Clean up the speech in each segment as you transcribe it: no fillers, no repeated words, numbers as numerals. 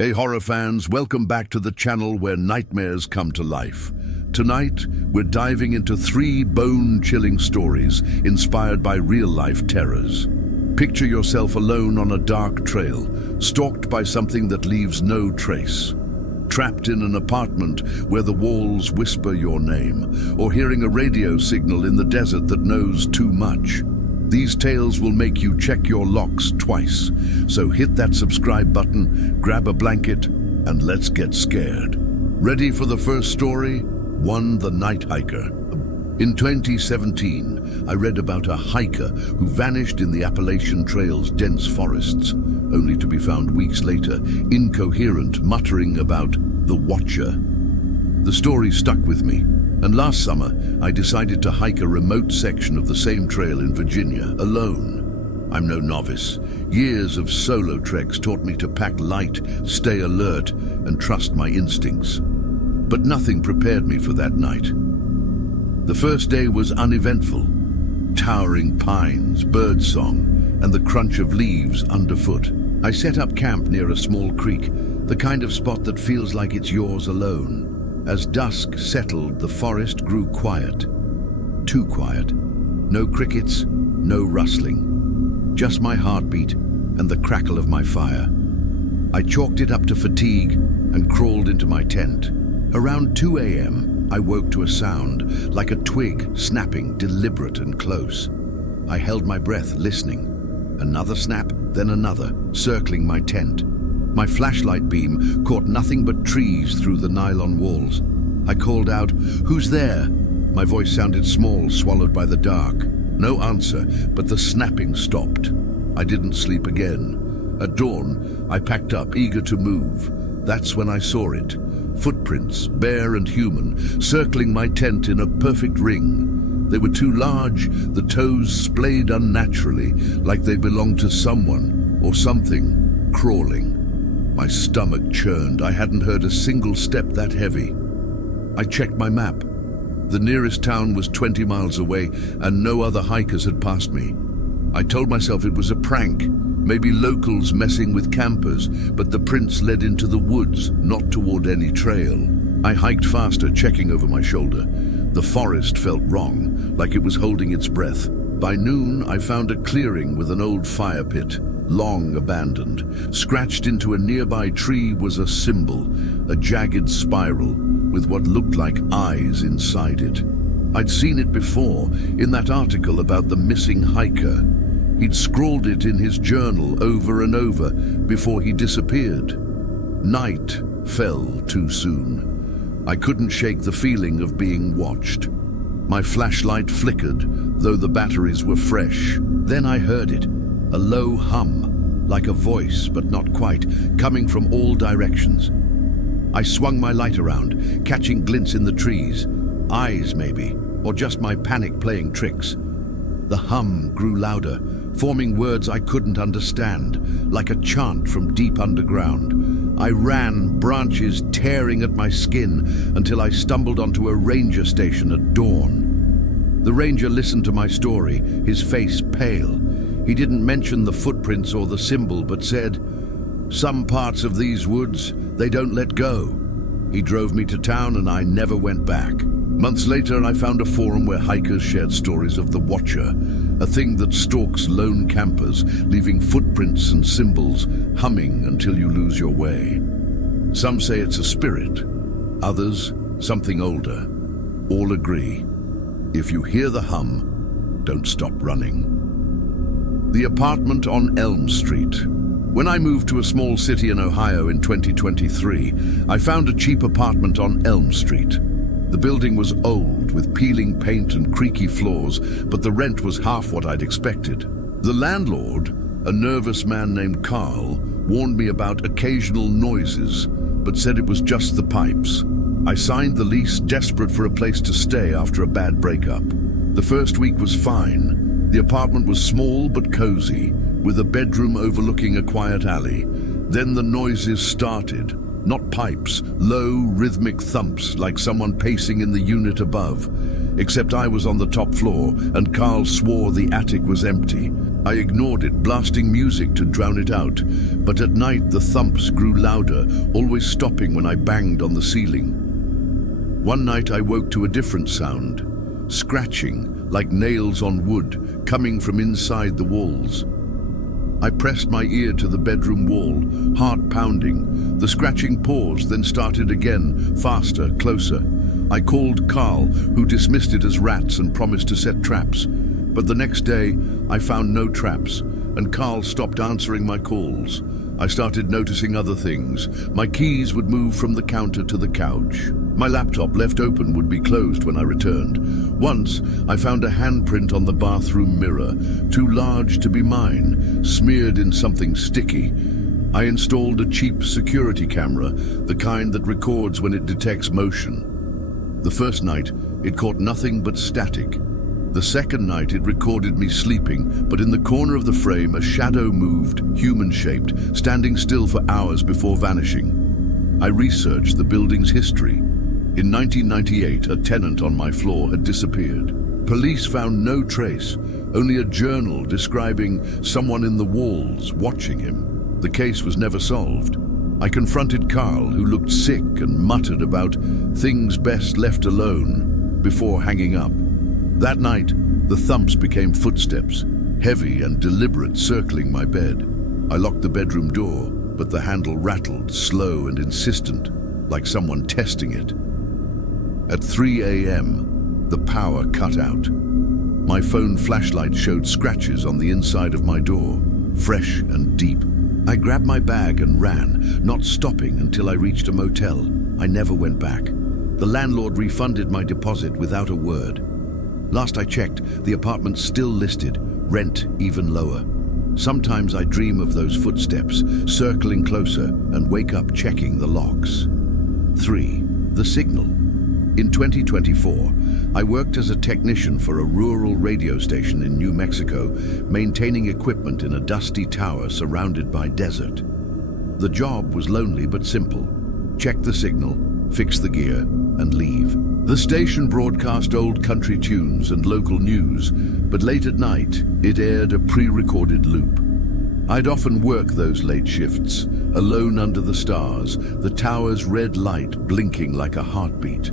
Hey horror fans, welcome back to the channel where nightmares come to life. Tonight, we're diving into 3 bone-chilling stories inspired by real-life terrors. Picture yourself alone on a dark trail, stalked by something that leaves no trace. Trapped in an apartment where the walls whisper your name, or hearing a radio signal in the desert that knows too much. These tales will make you check your locks twice, so hit that subscribe button, grab a blanket, and let's get scared. Ready for the first story? One, the night hiker. In 2017, I read about a hiker who vanished in the Appalachian Trail's dense forests, only to be found weeks later, incoherent, muttering about the Watcher. The story stuck with me. And last summer, I decided to hike a remote section of the same trail in Virginia, alone. I'm no novice. Years of solo treks taught me to pack light, stay alert, and trust my instincts. But nothing prepared me for that night. The first day was uneventful. Towering pines, birdsong, and the crunch of leaves underfoot. I set up camp near a small creek, the kind of spot that feels like it's yours alone. As dusk settled, the forest grew quiet. Too quiet. No crickets, no rustling. Just my heartbeat and the crackle of my fire. I chalked it up to fatigue and crawled into my tent. Around 2 a.m., I woke to a sound, like a twig snapping, deliberate and close. I held my breath, listening. Another snap, then another, circling my tent. My flashlight beam caught nothing but trees through the nylon walls. I called out, "Who's there?" My voice sounded small, swallowed by the dark. No answer, but the snapping stopped. I didn't sleep again. At dawn, I packed up, eager to move. That's when I saw it. Footprints, bare and human, circling my tent in a perfect ring. They were too large, the toes splayed unnaturally, like they belonged to someone or something crawling. My stomach churned. I hadn't heard a single step that heavy. I checked my map. The nearest town was 20 miles away, and no other hikers had passed me. I told myself it was a prank, maybe locals messing with campers, but the prints led into the woods, not toward any trail. I hiked faster, checking over my shoulder. The forest felt wrong, like it was holding its breath. By noon, I found a clearing with an old fire pit. Long abandoned. Scratched into a nearby tree was a symbol, a jagged spiral with what looked like eyes inside it. I'd seen it before, in that article about the missing hiker. He'd scrawled it in his journal over and over before he disappeared. Night fell too soon. I couldn't shake the feeling of being watched. My flashlight flickered, though the batteries were fresh. Then I heard it. A low hum, like a voice, but not quite, coming from all directions. I swung my light around, catching glints in the trees. Eyes, maybe, or just my panic playing tricks. The hum grew louder, forming words I couldn't understand, like a chant from deep underground. I ran, branches tearing at my skin, until I stumbled onto a ranger station at dawn. The ranger listened to my story, his face pale. He didn't mention the footprints or the symbol, but said, "Some parts of these woods, they don't let go." He drove me to town and I never went back. Months later, I found a forum where hikers shared stories of the Watcher, a thing that stalks lone campers, leaving footprints and symbols humming until you lose your way. Some say it's a spirit, others something older. All agree, if you hear the hum, don't stop running. The apartment on Elm Street. When I moved to a small city in Ohio in 2023, I found a cheap apartment on Elm Street. The building was old, with peeling paint and creaky floors, but the rent was half what I'd expected. The landlord, a nervous man named Carl, warned me about occasional noises, but said it was just the pipes. I signed the lease, desperate for a place to stay after a bad breakup. The first week was fine. The apartment was small but cozy, with a bedroom overlooking a quiet alley. Then the noises started. Not pipes, low, rhythmic thumps like someone pacing in the unit above. Except I was on the top floor and Carl swore the attic was empty. I ignored it, blasting music to drown it out. But at night the thumps grew louder, always stopping when I banged on the ceiling. One night I woke to a different sound. Scratching, like nails on wood, coming from inside the walls. I pressed my ear to the bedroom wall, heart pounding. The scratching paused, then started again, faster, closer. I called Carl, who dismissed it as rats and promised to set traps. But the next day, I found no traps, and Carl stopped answering my calls. I started noticing other things. My keys would move from the counter to the couch. My laptop, left open, would be closed when I returned. Once, I found a handprint on the bathroom mirror, too large to be mine, smeared in something sticky. I installed a cheap security camera, the kind that records when it detects motion. The first night, it caught nothing but static. The second night, it recorded me sleeping, but in the corner of the frame, a shadow moved, human-shaped, standing still for hours before vanishing. I researched the building's history. In 1998, a tenant on my floor had disappeared. Police found no trace, only a journal describing someone in the walls watching him. The case was never solved. I confronted Carl, who looked sick and muttered about things best left alone, before hanging up. That night, the thumps became footsteps, heavy and deliberate, circling my bed. I locked the bedroom door, but the handle rattled, slow and insistent, like someone testing it. At 3 a.m., the power cut out. My phone flashlight showed scratches on the inside of my door, fresh and deep. I grabbed my bag and ran, not stopping until I reached a motel. I never went back. The landlord refunded my deposit without a word. Last I checked, the apartment still listed, rent even lower. Sometimes I dream of those footsteps, circling closer, and wake up checking the locks. 3. The signal. In 2024, I worked as a technician for a rural radio station in New Mexico, maintaining equipment in a dusty tower surrounded by desert. The job was lonely but simple. Check the signal, fix the gear, and leave. The station broadcast old country tunes and local news, but late at night, it aired a pre-recorded loop. I'd often work those late shifts, alone under the stars, the tower's red light blinking like a heartbeat.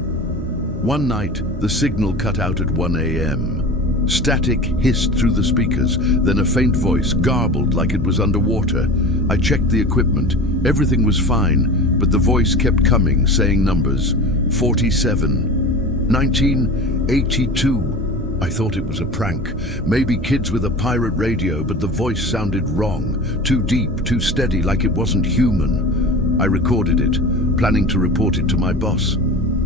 One night, the signal cut out at 1 a.m. Static hissed through the speakers, then a faint voice garbled like it was underwater. I checked the equipment. Everything was fine, but the voice kept coming, saying numbers. 47, 1982. I thought it was a prank. Maybe kids with a pirate radio, but the voice sounded wrong. Too deep, too steady, like it wasn't human. I recorded it, planning to report it to my boss.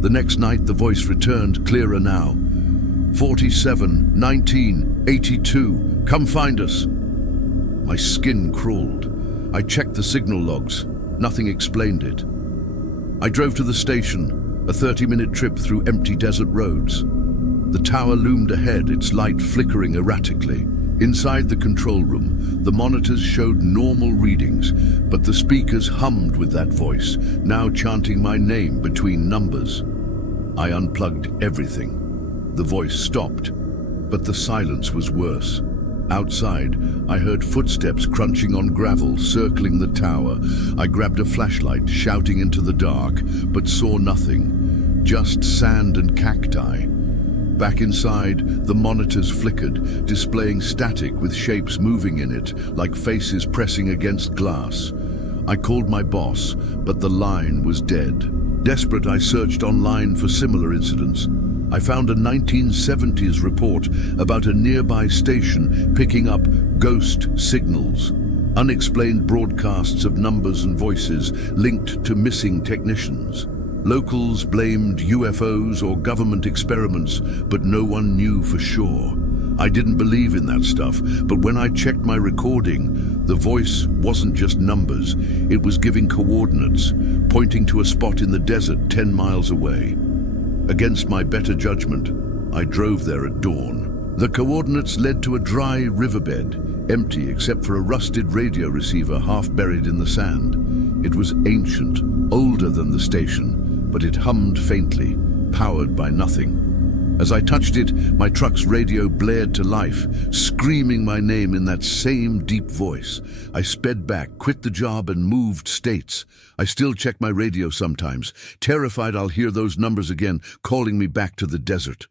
The next night, the voice returned, clearer now. 47, 1982. Come find us. My skin crawled. I checked the signal logs. Nothing explained it. I drove to the station, a 30-minute trip through empty desert roads. The tower loomed ahead, its light flickering erratically. Inside the control room, the monitors showed normal readings, but the speakers hummed with that voice, now chanting my name between numbers. I unplugged everything. The voice stopped, but the silence was worse. Outside, I heard footsteps crunching on gravel, circling the tower. I grabbed a flashlight, shouting into the dark, but saw nothing, just sand and cacti. Back inside, the monitors flickered, displaying static with shapes moving in it, like faces pressing against glass. I called my boss, but the line was dead. Desperate, I searched online for similar incidents. I found a 1970s report about a nearby station picking up ghost signals, unexplained broadcasts of numbers and voices linked to missing technicians. Locals blamed UFOs or government experiments, but no one knew for sure. I didn't believe in that stuff, but when I checked my recording, the voice wasn't just numbers, it was giving coordinates, pointing to a spot in the desert 10 miles away. Against my better judgment, I drove there at dawn. The coordinates led to a dry riverbed, empty except for a rusted radio receiver half buried in the sand. It was ancient, older than the station, but it hummed faintly, powered by nothing. As I touched it, my truck's radio blared to life, screaming my name in that same deep voice. I sped back, quit the job, and moved states. I still check my radio sometimes, terrified I'll hear those numbers again, calling me back to the desert.